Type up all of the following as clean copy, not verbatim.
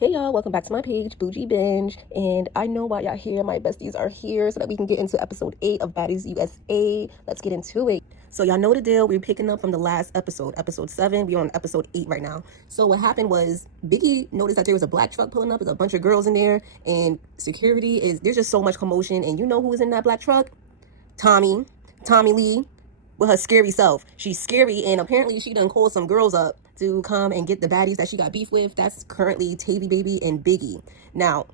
Hey y'all, welcome back to my page, Bougie Binge, and I know why y'all here. My besties are here so that we can get into episode 8 of Baddies USA. Let's get into it. So y'all know the deal. We're picking up from the last episode, episode 7. We're on episode 8 right now. So what happened was Biggie noticed that there was a black truck pulling up. There's a bunch of girls in there, and there's just so much commotion. And you know who was in that black truck? Tommy Lee, with her scary self. She's scary, and apparently she done called some girls up to come and get the baddies that she got beef with. That's currently Tavi Baby and Biggie. Now,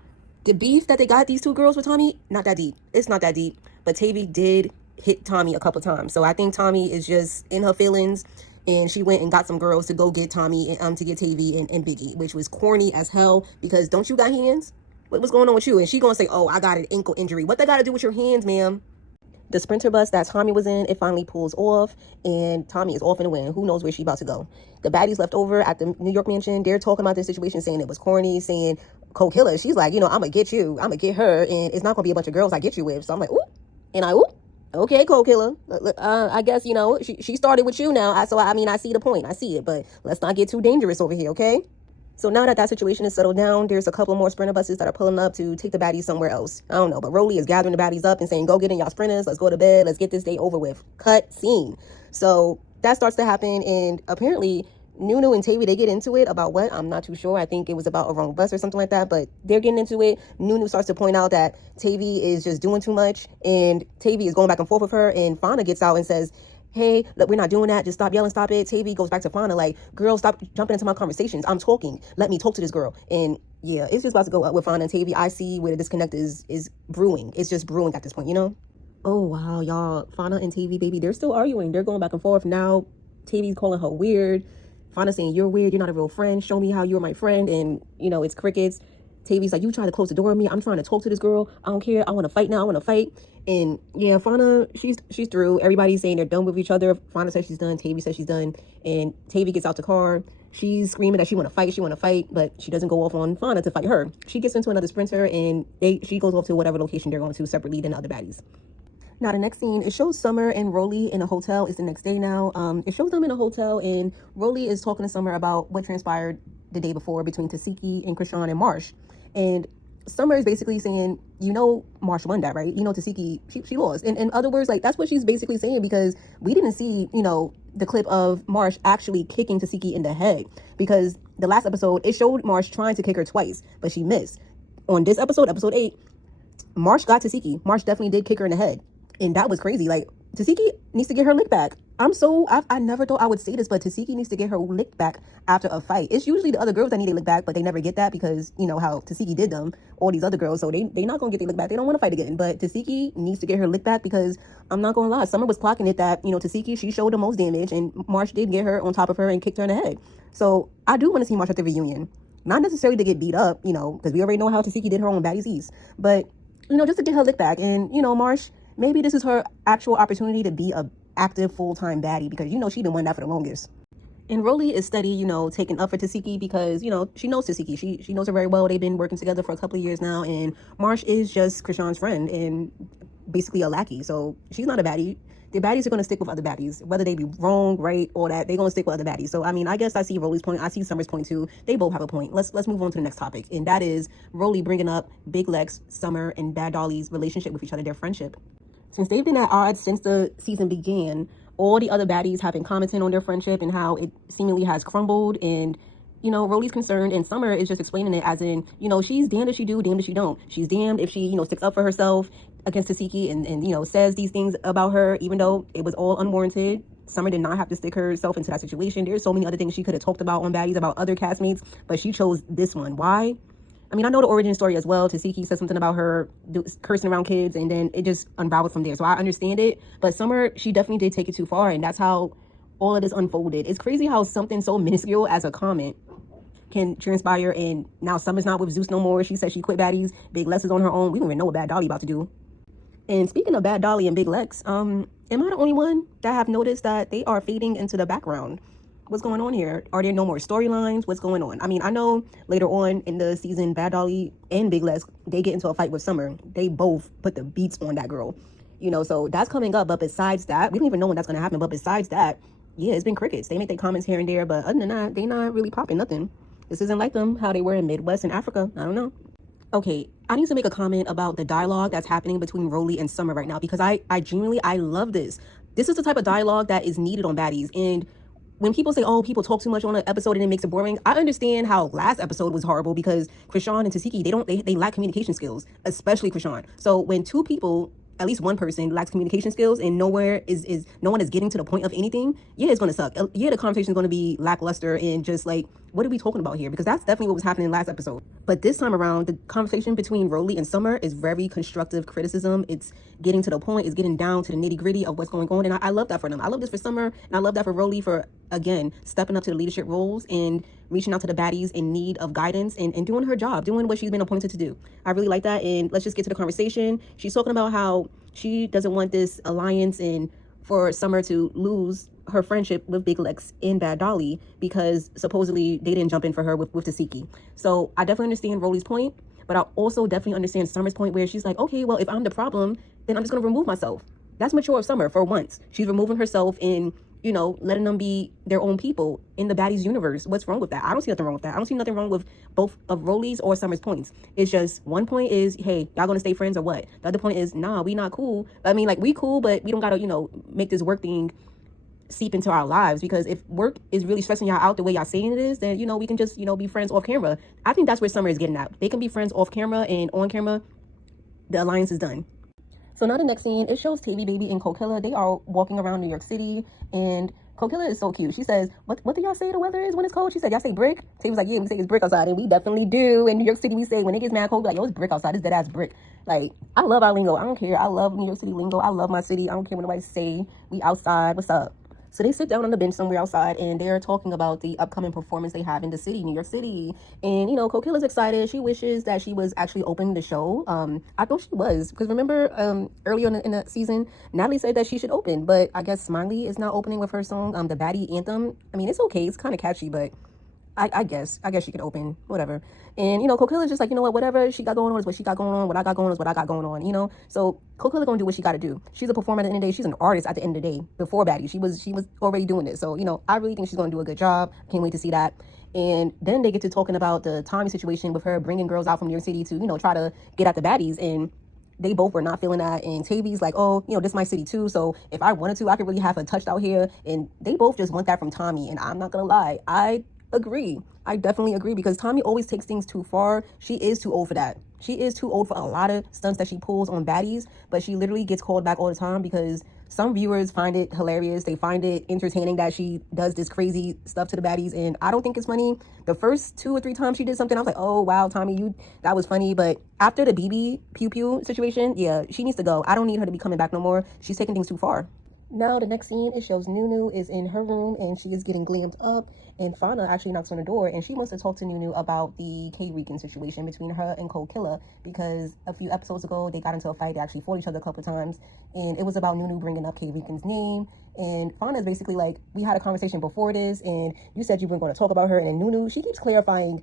the beef that they got these two girls with Tommy, not that deep. It's not that deep. But Tavi did hit Tommy a couple times. So I think Tommy is just in her feelings, and she went and got some girls to go get Tommy and to get Tavi and Biggie, which was corny as hell because don't you got hands? What's going on with you? And she gonna say, oh, I got an ankle injury. What they got to do with your hands, ma'am? The Sprinter bus that Tommy was in, it finally pulls off, and Tommy is off in the wind. Who knows where she's about to go? The baddies left over at the New York mansion. They're talking about this situation, saying it was corny, saying Cold Killer. She's like, I'm going to get you. I'm going to get her, and it's not going to be a bunch of girls I get you with. So I'm like, ooh. And okay, Cold Killer. I guess, she started with you now. I see the point. I see it, but let's not get too dangerous over here, okay? So now that situation is settled down, there's a couple more Sprinter buses that are pulling up to take the baddies somewhere else. I don't know, but Rolly is gathering the baddies up and saying, go get in y'all Sprinters, let's go to bed, let's get this day over with. Cut scene. So that starts to happen, and apparently Nunu and Tavi, they get into it about what? I'm not too sure. I think it was about a wrong bus or something like that, but they're getting into it. Nunu starts to point out that Tavi is just doing too much, and Tavi is going back and forth with her, and Fania gets out and says, hey, look, we're not doing that. Just stop yelling, stop it. Tavi goes back to Fania like, girl, stop jumping into my conversations. I'm talking. Let me talk to this girl. And yeah, it's just about to go up with Fania and Tavi. I see where the disconnect is brewing. It's just brewing at this point, Oh, wow, y'all. Fania and Tavi, baby, they're still arguing. They're going back and forth. Now, Tavi's calling her weird. Fania saying, you're weird. You're not a real friend. Show me how you're my friend. And, it's crickets. Tavi's like, you trying to close the door on me. I'm trying to talk to this girl. I don't care. I want to fight now. I want to fight. And yeah, Fania, she's through. Everybody's saying they're done with each other. Fania says she's done. Tavi says she's done. And Tavi gets out the car. She's screaming that she want to fight. But she doesn't go off on Fania to fight her. She gets into another Sprinter, and she goes off to whatever location they're going to separately than the other baddies. Now, the next scene, it shows Summer and Rolly in a hotel. It's the next day now. It shows them in a hotel, and Rolly is talking to Summer about what transpired the day before between Tasiki and Krishan and Marsh. And Summer is basically saying, Marsh won that, right? Tasiki, she lost. And in other words, like, that's what she's basically saying, because we didn't see, the clip of Marsh actually kicking Tasiki in the head. Because the last episode, it showed Marsh trying to kick her twice, but she missed. On this episode, episode 8, Marsh got Tasiki. Marsh definitely did kick her in the head. And that was crazy. Like, Tasiki needs to get her lick back. I never thought I would say this, but Tasiki needs to get her lick back after a fight. It's usually the other girls that need a lick back, but they never get that because, how Tasiki did them, all these other girls. So they not going to get their lick back. They don't want to fight again. But Tasiki needs to get her lick back because I'm not going to lie. Summer was clocking it that, Tasiki, she showed the most damage, and Marsh did get her on top of her and kicked her in the head. So I do want to see Marsh at the reunion. Not necessarily to get beat up, because we already know how Tasiki did her on Baddies East. But, just to get her lick back. And, Marsh, maybe this is her actual opportunity to be a active full-time baddie, because she been wanting that for the longest. And Rolly is steady, taking up for Tasiki because, she knows Tasiki. She knows her very well. They've been working together for a couple of years now, and Marsh is just Krishan's friend and basically a lackey. So she's not a baddie. The baddies are going to stick with other baddies, whether they be wrong, right, or that. They're going to stick with other baddies. So, I guess I see Rolly's point. I see Summer's point too. They both have a point. Let's move on to the next topic, and that is Rolly bringing up Big Lex, Summer, and Bad Dolly's relationship with each other, their friendship. Since they've been at odds since the season began, all the other baddies have been commenting on their friendship and how it seemingly has crumbled. And, Rolly's concerned, and Summer is just explaining it as in, she's damned if she do, damned if she don't. She's damned if she, sticks up for herself against Tasiki and says these things about her, even though it was all unwarranted. Summer did not have to stick herself into that situation. There's so many other things she could have talked about on Baddies about other castmates, but she chose this one. Why? I know the origin story as well. Tasiki said something about her cursing around kids, and then it just unraveled from there. So I understand it. But Summer, she definitely did take it too far, and that's how all of this unfolded. It's crazy how something so minuscule as a comment can transpire, and now Summer's not with Zeus no more. She said she quit Baddies. Big Lex is on her own. We don't even know what Bad Dolly about to do. And speaking of Bad Dolly and Big Lex, am I the only one that have noticed that they are fading into the background? What's going on here? Are there no more storylines? What's going on? I know later on in the season, Bad Dolly and Big Lex, they get into a fight with Summer. They both put the beats on that girl. So that's coming up. But besides that, we don't even know when that's going to happen. But besides that, yeah, it's been crickets. They make their comments here and there. But other than that, they not really popping nothing. This isn't like them, how they were in Midwest and Africa. I don't know. Okay, I need to make a comment about the dialogue that's happening between Rolly and Summer right now, because I genuinely, I love this. This is the type of dialogue that is needed on Baddies. And when people say, oh, people talk too much on an episode and it makes it boring, I understand how last episode was horrible because Krishan and Tasiki, they lack communication skills, especially Krishan. So when two people, at least one person, lacks communication skills and no one is getting to the point of anything, yeah, it's gonna suck. Yeah, the conversation is gonna be lackluster and just like, what are we talking about here? Because that's definitely what was happening last episode. But this time around, the conversation between Rolly and Summer is very constructive criticism. It's getting to the point, it's getting down to the nitty gritty of what's going on. And I love that for them. I love this for Summer, and I love that for Rolly for, again, stepping up to the leadership roles and reaching out to the baddies in need of guidance and doing her job, doing what she's been appointed to do. I really like that. And let's just get to the conversation. She's talking about how she doesn't want this alliance and for Summer to lose her friendship with Big Lex and Bad Dolly because supposedly they didn't jump in for her with Tasiki. So I definitely understand Rolly's point, but I also definitely understand Summer's point where she's like, okay, well, if I'm the problem, then I'm just going to remove myself. That's mature of Summer for once. She's removing herself and, you know, letting them be their own people in the Baddies universe. What's wrong with that? I don't see nothing wrong with that. I don't see nothing wrong with both of Rolly's or Summer's points. It's just one point is, hey, y'all gonna stay friends or what? The other point is, nah, we not cool. I mean, like, we cool, but we don't gotta, you know, make this work thing seep into our lives, because if work is really stressing y'all out the way y'all saying it is, then, you know, we can just, you know, be friends off camera. I think that's where Summer is getting at. They can be friends off camera, and on camera, the alliance is done. So now the next scene, it shows Tavi Baby and Kokilla. They are walking around New York City, and Kokilla is so cute. She says, what do y'all say the weather is when it's cold? She said, y'all say brick? Tavi was like, yeah, we say it's brick outside, and we definitely do. In New York City, we say when it gets mad cold, like, yo, it's brick outside. It's dead ass brick. Like, I love our lingo. I don't care. I love New York City lingo. I love my city. I don't care what nobody say. We outside. What's up? So they sit down on the bench somewhere outside, and they're talking about the upcoming performance they have in the city, New York City. And, you know, Kokilla's excited. She wishes that she was actually opening the show. I thought she was, because remember earlier in the season, Natalie said that she should open, but I guess Smiley is now opening with her song, the Baddie Anthem. I mean, it's okay. It's kind of catchy, but I guess she could open, whatever. And, you know, Kokilla's just like, you know what, whatever she got going on is what she got going on. What I got going on is what I got going on, you know? So Kokilla gonna do what she gotta do. She's a performer at the end of the day. She's an artist at the end of the day. Before Baddie, she was already doing this. So, you know, I really think she's gonna do a good job. Can't wait to see that. And then they get to talking about the Tommy situation with her bringing girls out from New York City to, you know, try to get at the baddies. And they both were not feeling that. And Tavi's like, oh, you know, this is my city too. So if I wanted to, I could really have her touched out here. And they both just want that from Tommy. And I'm not gonna lie, I agree. I definitely agree, because Tommy always takes things too far. She is too old for that. She is too old for a lot of stunts that she pulls on baddies, but she literally gets called back all the time because some viewers find it hilarious. They find it entertaining that she does this crazy stuff to the baddies, and I don't think it's funny. The first 2 or 3 times she did something, I was like, oh wow, Tommy, that was funny. But after the BB Pew Pew situation, yeah, she needs to go. I don't need her to be coming back no more. She's taking things too far. Now the next scene, it shows Nunu is in her room and she is getting glammed up, and Fania actually knocks on the door and she wants to talk to Nunu about the K-Rican situation between her and Kokilla, because a few episodes ago they got into a fight. They actually fought each other a couple of times, and it was about Nunu bringing up K-Rican's name. And Fania is basically like, we had a conversation before this and you said you weren't going to talk about her. And then Nunu, she keeps clarifying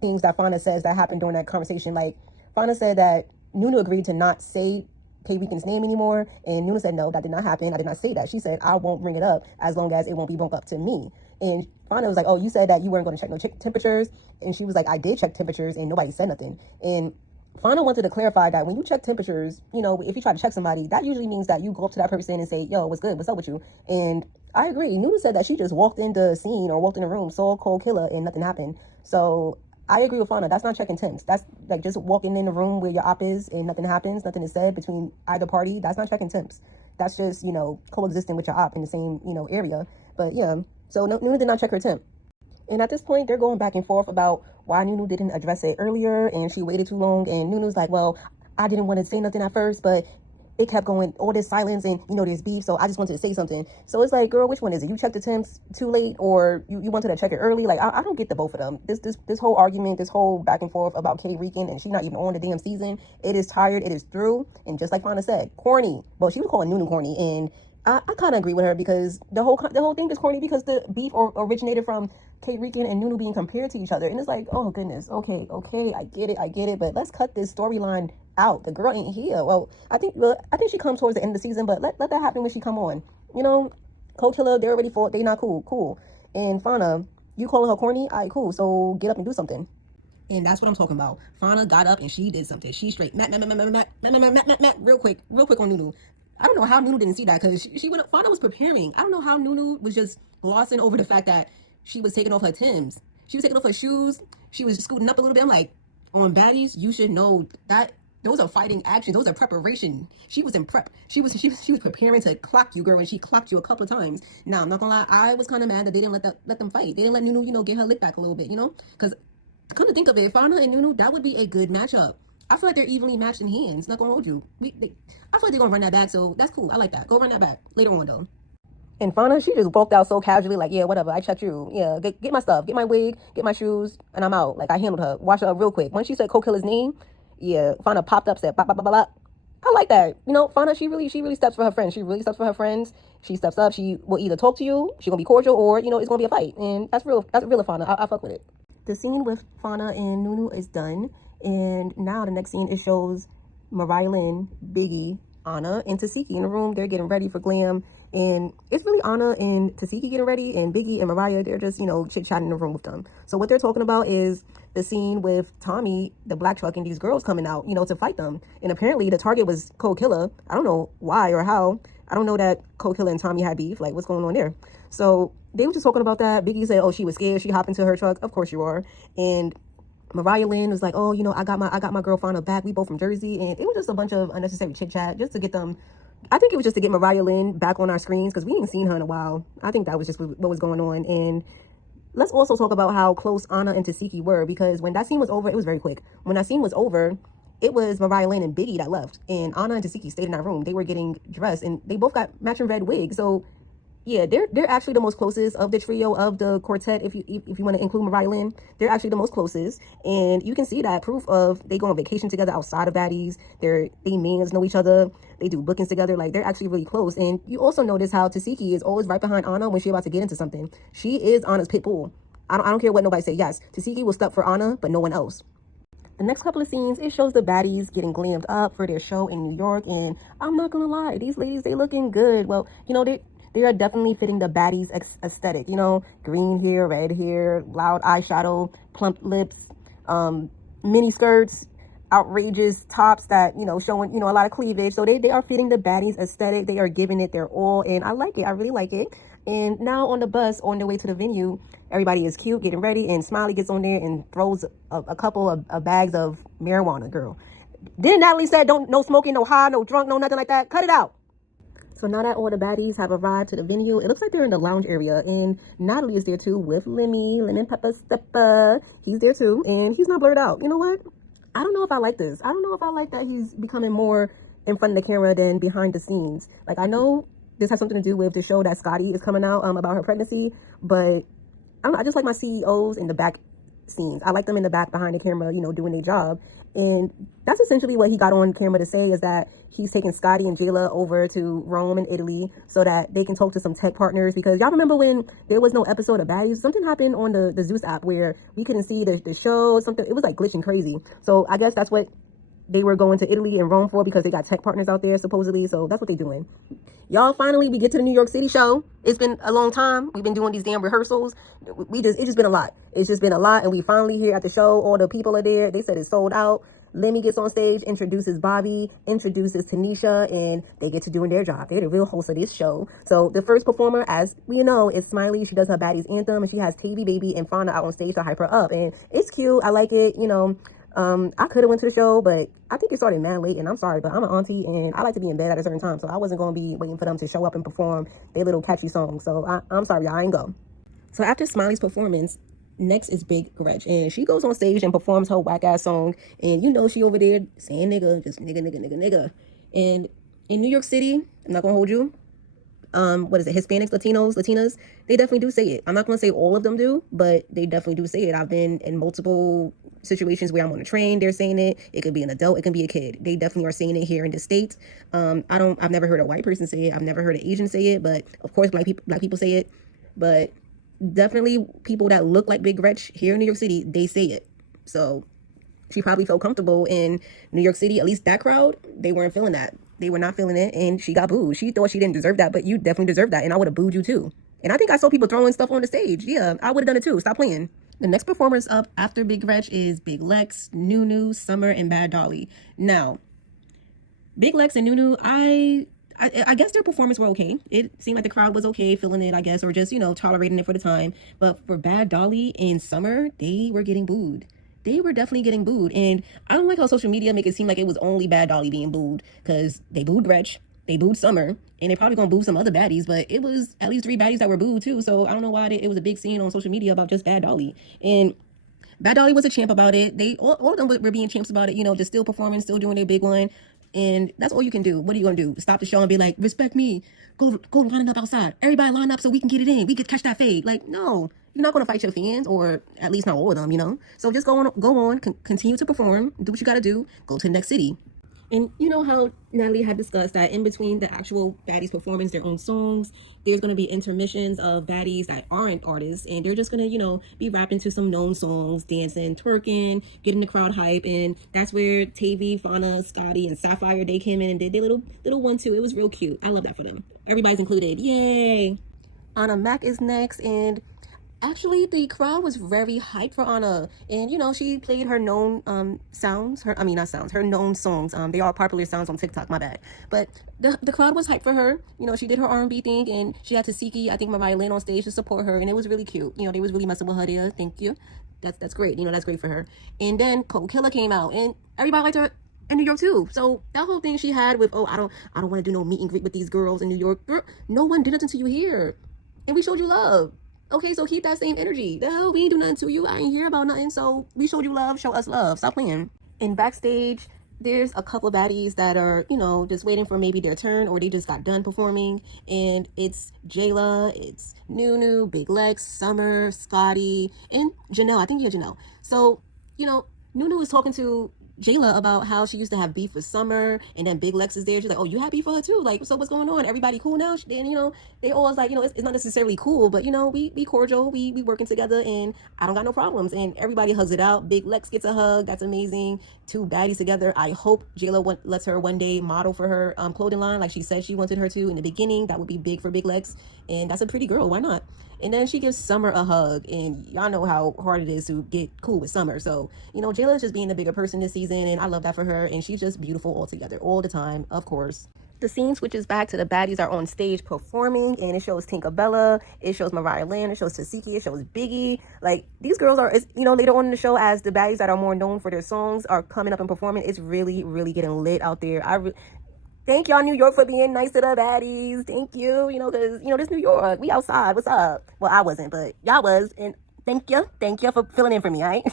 things that Fania says that happened during that conversation. Like, Fania said that Nunu agreed to not say K-Rican's name anymore, and Nunu said, no, that did not happen. I did not say that. She said, I won't bring it up as long as it won't be brought up to me. And Fania was like, oh, you said that you weren't going to check no temperatures. And she was like, I did check temperatures and nobody said nothing. And Fania wanted to clarify that when you check temperatures, you know, if you try to check somebody, that usually means that you go up to that person and say, yo, what's good? What's up with you? And I agree. Nunu said that she just walked into the scene or walked in the room, saw Kokilla, and nothing happened. So I agree with Fania. That's not checking temps. That's like just walking in the room where your op is and nothing happens, nothing is said between either party. That's not checking temps. That's just, you know, coexisting with your op in the same, you know, area. But yeah, so Nunu did not check her temp. And at this point, they're going back and forth about why Nunu didn't address it earlier and she waited too long. And Nunu's like, well, I didn't want to say nothing at first, but it kept going, all this silence and, you know, there's beef, so I just wanted to say something. So it's like, girl, which one is it? You checked the temps too late, or you wanted to check it early? Like, I don't get the both of them. This whole argument, this whole back and forth about K-Rican, and she's not even on the damn season. It is tired. It is through. And just like Fania said, corny. Well, she was calling Nunu corny, and I kind of agree with her, because the whole thing is corny because the beef originated from K-Rican and Nunu being compared to each other. And it's like, oh goodness, okay, I get it, but let's cut this storyline out. The girl ain't here. Well, I think she comes towards the end of the season, but let that happen when she come on. You know, Kokilla, they already fought. They not cool. And Fania, You calling her corny? All right, cool. So get up and do something. And that's what I'm talking about. Fania got up and she did something. She straight Matt, real quick on Nunu. I don't know how Nunu didn't see that because she went up. Fania was preparing. I don't know how Nunu was just glossing over the fact that she was taking off her Timbs. She was taking off her shoes. She was scooting up a little bit. I'm like, on Baddies, you should know that those are fighting actions. Those are preparation. She was in prep. She was preparing to clock you, girl, and she clocked you a couple of times. Now, I'm not gonna lie, I was kind of mad that they didn't let them fight. They didn't let Nunu, get her lick back a little bit, because come to think of it, Fania and Nunu, that would be a good matchup. I feel like they're evenly matched in hands. Not gonna hold you. I feel like they're gonna run that back, so that's cool. I like that. Go run that back later on, though. And Fania, she just walked out so casually, like, yeah, whatever, I checked you. Yeah, get my stuff, get my wig, get my shoes, and I'm out. Like, I handled her. Watch her up real quick. Once she said Killer's name, yeah, Fania popped up, said, bop, bop, bop, bop, bop. I like that. Fania, she really steps for her friends. She really steps for her friends. She steps up. She will either talk to you, she's gonna be cordial, or, it's gonna be a fight. And that's real Fania. I fuck with it. The scene with Fania and Nunu is done. And now the next scene, it shows Mariah Lynn, Biggie, Anna, and Tasiki in the room. They're getting ready for glam. And it's really Anna and Tasiki getting ready, and Biggie and Mariah, they're just, chit-chatting in the room with them. So what they're talking about is the scene with Tommy, the black truck, and these girls coming out, to fight them. And apparently the target was Killer. I don't know why or how. I don't know that Killer and Tommy had beef. Like, what's going on there? So they were just talking about that. Biggie said, oh, she was scared. She hopped into her truck. Of course you are. And Mariah Lynn was like, oh, I got my girl Fania back. We both from Jersey. And it was just a bunch of unnecessary chit-chat just to get them. I think it was just to get Mariah Lynn back on our screens because we ain't seen her in a while. I think that was just what was going on. And let's also talk about how close Anna and Tasiki were, because when that scene was over, it was very quick. When that scene was over, it was Mariah Lynn and Biggie that left. And Anna and Tasiki stayed in that room. They were getting dressed and they both got matching red wigs. So yeah, they're actually the most closest of the trio of the quartet. If you want to include Mariah Lynn, they're actually the most closest, and you can see that proof of they go on vacation together outside of Baddies. They mans know each other. They do bookings together. Like, they're actually really close. And you also notice how Tasiki is always right behind Anna when she's about to get into something. She is Anna's pit bull. I don't care what nobody say. Yes, Tasiki will step for Anna, but no one else. The next couple of scenes, it shows the Baddies getting glammed up for their show in New York, and I'm not gonna lie, these ladies, they looking good. Well, they are definitely fitting the Baddies aesthetic, green hair, red hair, loud eyeshadow, plump lips, mini skirts, outrageous tops that, showing, a lot of cleavage. So they are fitting the Baddies aesthetic. They are giving it their all, and I like it. I really like it. And now on the bus, on their way to the venue, everybody is cute, getting ready, and Smiley gets on there and throws a couple of bags of marijuana, girl. Didn't Natalie say no smoking, no high, no drunk, no nothing like that? Cut it out. So now that all the Baddies have arrived to the venue, it looks like they're in the lounge area, and Natalie is there too with Lemon Pepper Stepper. He's there too, and he's not blurred out. You know what? I don't know if I like this. I don't know if I like that he's becoming more in front of the camera than behind the scenes. Like, I know this has something to do with the show that Scotty is coming out about her pregnancy, but I don't know, I just like my CEOs in the back scenes. I like them in the back behind the camera, doing their job. And that's essentially what he got on camera to say, is that he's taking Scotty and Jayla over to Rome and Italy so that they can talk to some tech partners. Because y'all remember when there was no episode of Baddies, something happened on the Zeus app where we couldn't see the show, something, it was like glitching crazy. So I guess that's what they were going to Italy and Rome for, because they got tech partners out there supposedly. So that's what they're doing. Y'all, finally we get to the New York City show. It's been a long time. We've been doing these damn rehearsals. It's just been a lot. It's just been a lot. And we finally here at the show. All the people are there. They said it's sold out. Lemmy gets on stage, introduces Bobby, introduces Tanisha, and they get to doing their job. They're the real hosts of this show. So the first performer, as we know, is Smiley. She does her Baddies anthem, and she has Tavi, Baby, and Fania out on stage to hype her up. And it's cute. I like it. I could have went to the show, but I think it started mad late, and I'm sorry, but I'm an auntie, and I like to be in bed at a certain time, so I wasn't going to be waiting for them to show up and perform their little catchy song. So I'm sorry, y'all, I ain't go. So after Smiley's performance, next is Big Gretch, and she goes on stage and performs her whack-ass song, and she over there saying nigga, just nigga. And in New York City, I'm not going to hold you, what is it, Hispanics, Latinas, they definitely do say it. I'm not going to say all of them do, but they definitely do say it. I've been in multiple situations where I'm on a train, they're saying it. It could be an adult, it can be a kid. They definitely are saying it here in the States. I've never heard a white person say it. I've never heard an Asian say it, but of course black people say it. But definitely people that look like Big Gretch here in New York City, they say it. So she probably felt comfortable in New York City. At least that crowd, they weren't feeling that. They were not feeling it, and she got booed. She thought she didn't deserve that, but you definitely deserve that, and I would have booed you too. And I think I saw people throwing stuff on the stage. Yeah, I would have done it too. Stop playing. The next performers up after Big Gretch is Big Lex, Nunu, Summer, and Bad Dolly. Now, Big Lex and Nunu, I guess their performance were okay. It seemed like the crowd was okay, feeling it, I guess, or just, tolerating it for the time. But for Bad Dolly and Summer, they were getting booed. They were definitely getting booed. And I don't like how social media make it seem like it was only Bad Dolly being booed, because they booed Gretch, they booed Summer, and they probably gonna boo some other baddies, but it was at least 3 baddies that were booed too. So I don't know why it was a big scene on social media about just Bad Dolly. And Bad Dolly was a champ about it. They all of them were being champs about it, just still performing, still doing their big one. And that's all you can do. What are you gonna do? Stop the show and be like, respect me. Go line up outside. Everybody line up so we can get it in. We can catch that fade. Like, no. You're not gonna fight your fans, or at least not all of them, So just go on, continue to perform, do what you gotta do, go to the next city. And you know how Natalie had discussed that in between the actual baddies performing their own songs, there's going to be intermissions of baddies that aren't artists, and they're just going to, be rapping to some known songs, dancing, twerking, getting the crowd hype. And that's where Tavi, Fania, Scotty, and Sapphire, they came in and did their little one too. It was real cute. I love that for them. Everybody's included. Yay! Anna Mac is next, and actually, the crowd was very hyped for Anna, and she played her known sounds. Her known songs. They are popular sounds on TikTok. My bad, but the crowd was hyped for her. She did her R&B thing, and she had Tasiki, I think, Mariah Lynn on stage to support her, and it was really cute. They was really messing with her there. Thank you. That's great. That's great for her. And then Cold Killer came out, and everybody liked her in New York too. So that whole thing she had with, I don't want to do no meet and greet with these girls in New York. Girl, no one did nothing to you here, and we showed you love. Okay, so keep that same energy. The hell, we ain't do nothing to you. I ain't hear about nothing. So we showed you love. Show us love. Stop playing. In Backstage, there's a couple of baddies that are, just waiting for maybe their turn, or they just got done performing. And it's Jayla, it's Nunu, Big Lex, Summer, Scotty, and Janelle. I think you're Janelle. So, Nunu is talking to Jayla about how she used to have beef with Summer, and then Big Lex is there. She's like, oh, you had beef for her too? Like, so what's going on? Everybody cool now? Then, they always like, it's not necessarily cool, but, we cordial. We working together, and I don't got no problems. And everybody hugs it out. Big Lex gets a hug. That's amazing. 2 baddies together. I hope Jayla lets her one day model for her clothing line, like she said she wanted her to in the beginning. That would be big for Big Lex. And that's a pretty girl. Why not? And then she gives Summer a hug, and y'all know how hard it is to get cool with Summer. So, Jayla is just being the bigger person this season, and I love that for her. And she's just beautiful altogether, all the time, of course. The scene switches back to the baddies are on stage performing, and it shows Tinkerbella, it shows Mariah Lynn, it shows Tasiki, it shows Biggie. Like, these girls are, later on in the show, as the baddies that are more known for their songs are coming up and performing, it's really, really getting lit out there. Thank y'all, New York, for being nice to the baddies. Thank you, because, this New York, we outside. What's up? Well, I wasn't, but y'all was. And thank you for filling in for me, all right?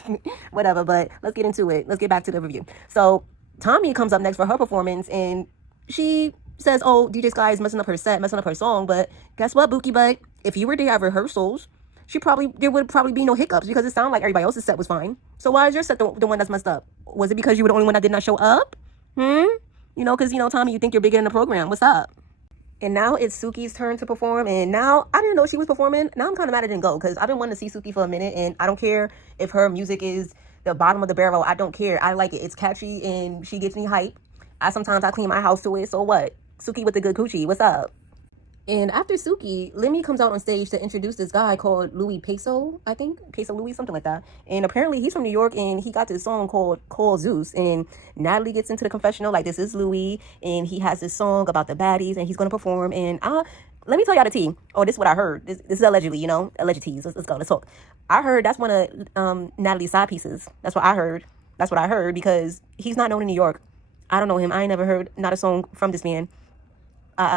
Whatever, but let's get into it. Let's get back to the review. So Tommy comes up next for her performance, and she says, oh, DJ Sky is messing up her set, messing up her song. But guess what, Bookie Butt? If you were there at rehearsals, there would probably be no hiccups, because it sounded like everybody else's set was fine. So why is your set the one that's messed up? Was it because you were the only one that did not show up? Because, Tommy, you think you're bigger in the program. What's up? And now it's Suki's turn to perform. And now, I didn't know she was performing. Now I'm kind of mad I didn't go, because I've been wanting to see Suki for a minute. And I don't care if her music is the bottom of the barrel. I don't care. I like it. It's catchy, and she gets me hype. Sometimes I clean my house to it. So what? Suki with the good coochie. What's up? And after Suki, Lemmy comes out on stage to introduce this guy called Louis Peso, I think. Peso Louis, something like that. And apparently he's from New York, and he got this song called Zeus. And Natalie gets into the confessional like, this is Louis, and he has this song about the baddies, and he's going to perform. And let me tell y'all the tea. Oh, this is what I heard. This is allegedly, alleged teas. Let's go. Let's talk. I heard that's one of Natalie's side pieces. That's what I heard. That's what I heard, because he's not known in New York. I don't know him. I ain't never heard not a song from this man.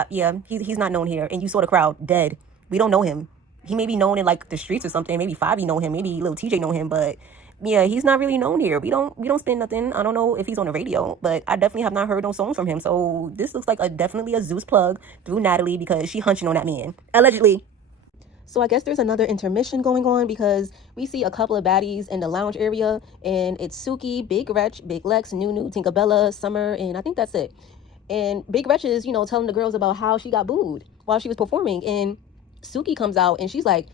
Yeah, he's not known here. And you saw the crowd dead. We don't know him. He may be known in like the streets or something. Maybe Fabi know him. Maybe little TJ know him. But yeah, he's not really known here. We don't spin nothing. I don't know if he's on the radio, but I definitely have not heard no songs from him. So this looks like definitely a Zeus plug through Natalie, because she hunching on that man. Allegedly. So I guess there's another intermission going on, because we see a couple of baddies in the lounge area, and it's Suki, Big Gretch, Big Lex, Nunu, Tinkerbella, Summer, and I think that's it. And Big Gretch is, telling the girls about how she got booed while she was performing. And Suki comes out, and she's like,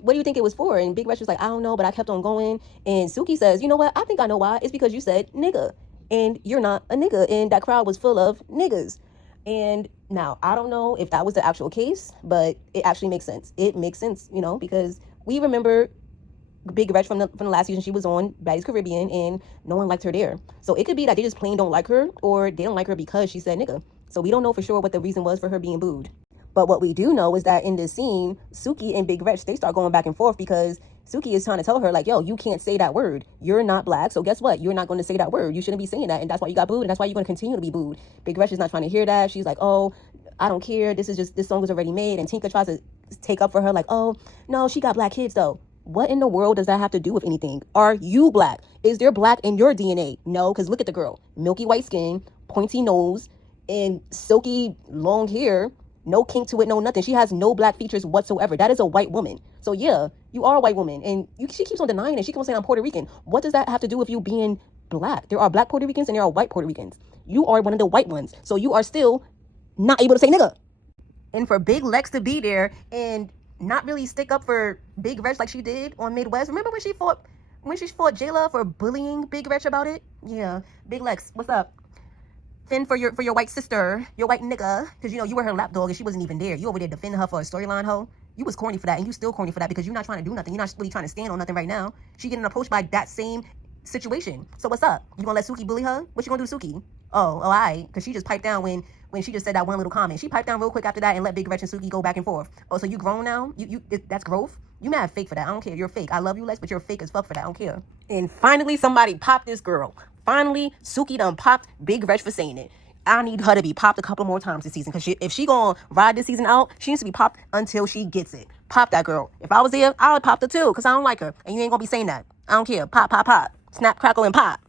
what do you think it was for? And Big Gretch was like, I don't know, but I kept on going. And Suki says, you know what? I think I know why. It's because you said nigga, and you're not a nigga. And that crowd was full of niggas. And Now, I don't know if that was the actual case, but it actually makes sense. It makes sense, you know, because we remember Big Gretch from the last season. She was on Baddies Caribbean and no one liked her there. So it could be that they just plain don't like her, or they don't like her because she said nigga. So we don't know for sure what the reason was for her being booed. But what we do know is that in this scene, Suki and Big Gretch, they start going back and forth because Suki is trying to tell her, like, yo, you can't say that word. You're not black, so guess what? You're not going to say that word. You shouldn't be saying that, and that's why you got booed, and that's why you're going to continue to be booed. Big Gretch is not trying to hear that. She's like, oh, I don't care. This song was already made. And Tinka tries to take up for her, like, oh, no, she got black kids, though. What in the world does that have to do with anything? Are you black? Is there black in your DNA? No, because look at the girl. Milky white skin, pointy nose, and silky long hair. No kink to it, no nothing. She has no black features whatsoever. That is a white woman. So yeah, you are a white woman. And she keeps on denying it. She keeps on saying I'm Puerto Rican. What does that have to do with you being black? There are black Puerto Ricans and there are white Puerto Ricans. You are one of the white ones. So you are still not able to say nigga. And for Big Lex to be there and not really stick up for Big Gretch like she did on Midwest. Remember when she fought Jayla for bullying Big Gretch about it? Yeah. Big Lex, what's up? Fend for your white sister, your white nigga, because you know you were her lapdog and she wasn't even there. You over there defending her for a storyline, hoe. You was corny for that, and you still corny for that because you're not trying to do nothing. You're not really trying to stand on nothing right now. She getting approached by that same situation. So what's up? You gonna let Suki bully her? What you gonna do, Suki? Oh, all right, because she just piped down when she just said that one little comment. She piped down real quick after that and let Big Gretch and Suki go back and forth. Oh, so you grown now? That's growth? You mad fake for that. I don't care. You're fake. I love you, Lex, but you're fake as fuck for that. I don't care. And finally, somebody popped this girl. Finally, Suki done popped Big Gretch for saying it. I need her to be popped a couple more times this season because if she gonna ride this season out, she needs to be popped until she gets it. Pop that girl. If I was there, I would pop her too because I don't like her. And you ain't gonna be saying that. I don't care. Pop, pop, pop. Snap, crackle, and pop.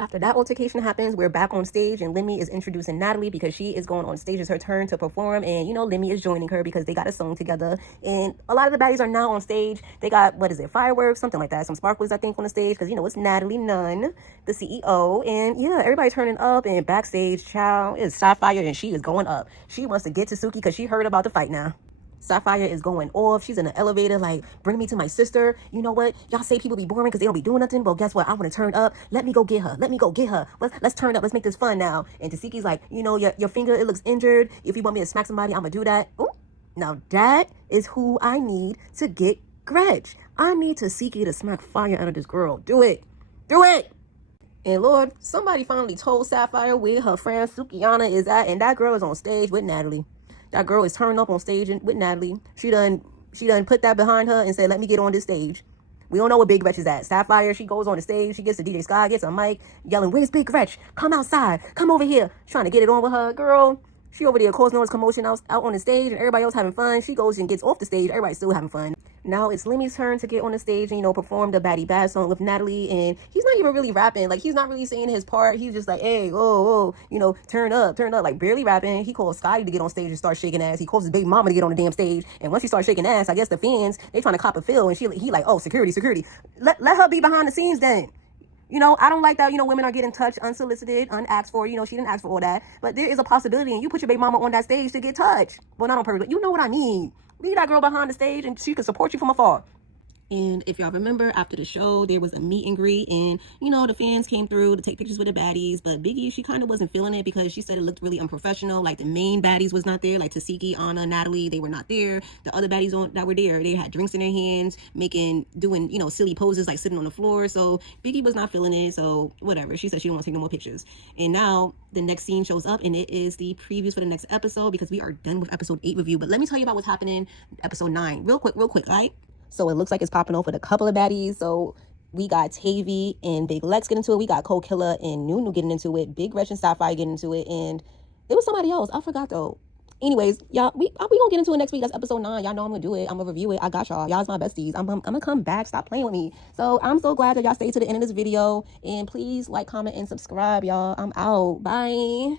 After that altercation happens, we're back on stage and Lemmy is introducing Natalie because she is going on stage. It's her turn to perform. And, you know, Lemmy is joining her because they got a song together. And a lot of the baddies are now on stage. They got, fireworks, something like that. Some sparklers, I think, on the stage because, you know, it's Natalie Nunn, the CEO. And, yeah, everybody's turning up. And backstage, child, is Sapphire and she is going up. She wants to get to Suki because she heard about the fight now. Sapphire is going off. She's in the elevator like, bring me to my sister. You know what? Y'all say people be boring because they don't be doing nothing. Well, guess what? I want to turn up. Let me go get her. Let me go get her. Let's turn up. Let's make this fun now. And Tasiki's like, you know, your finger, it looks injured. If you want me to smack somebody, I'm going to do that. Ooh. Now, that is who I need to get Gretch. I need Tasiki to smack fire out of this girl. Do it. Do it. And Lord, somebody finally told Sapphire where her friend Sukiana is at. And that girl is on stage with Natalie. That girl is turning up on stage with Natalie. She done put that behind her and said, let me get on this stage. We don't know where Big Gretch is at. Sapphire, she goes on the stage. She gets to DJ Sky, gets a mic, yelling, where's Big Gretch? Come outside. Come over here. Trying to get it on with her. Girl, she over there causing all this commotion out on the stage and everybody else having fun. She goes and gets off the stage. Everybody's still having fun. Now it's Lemmy's turn to get on the stage and, you know, perform the Baddie Bad song with Natalie. And he's not even really rapping. Like, he's not really saying his part. He's just like, hey, oh, you know, turn up. Like, barely rapping. He calls Scotty to get on stage and start shaking ass. He calls his baby mama to get on the damn stage. And once he starts shaking ass, I guess the fans, they trying to cop a feel. And he like, oh, security. Let her be behind the scenes then. You know, I don't like that, you know, women are getting touched unsolicited, unasked for. You know, she didn't ask for all that. But there is a possibility, and you put your baby mama on that stage to get touched. Well, not on purpose, but you know what I mean. Leave that girl behind the stage, and she can support you from afar. And if y'all remember, after the show, there was a meet and greet. And, you know, the fans came through to take pictures with the baddies. But Biggie, she kind of wasn't feeling it because she said it looked really unprofessional. Like, the main baddies was not there. Like, Tasiki, Anna, Natalie, they were not there. The other baddies that were there, they had drinks in their hands, doing, you know, silly poses, like sitting on the floor. So Biggie was not feeling it. So, whatever. She said she didn't want to take no more pictures. And now the next scene shows up, and it is the previews for the next episode because we are done with episode 8 review. But let me tell you about what's happening in episode 9. Real quick, all right? So it looks like it's popping off with a couple of baddies. So we got Tavi and Big Lex getting into it. We got Cold Killer and Nunu getting into it. Big Gretch and Sapphire getting into it. And there was somebody else. I forgot though. Anyways, y'all, we gonna get into it next week. That's episode 9. Y'all know I'm gonna do it. I'm gonna review it. I got y'all. Y'all's my besties. I'm gonna come back. Stop playing with me. So I'm so glad that y'all stayed to the end of this video. And please like, comment, and subscribe, y'all. I'm out. Bye.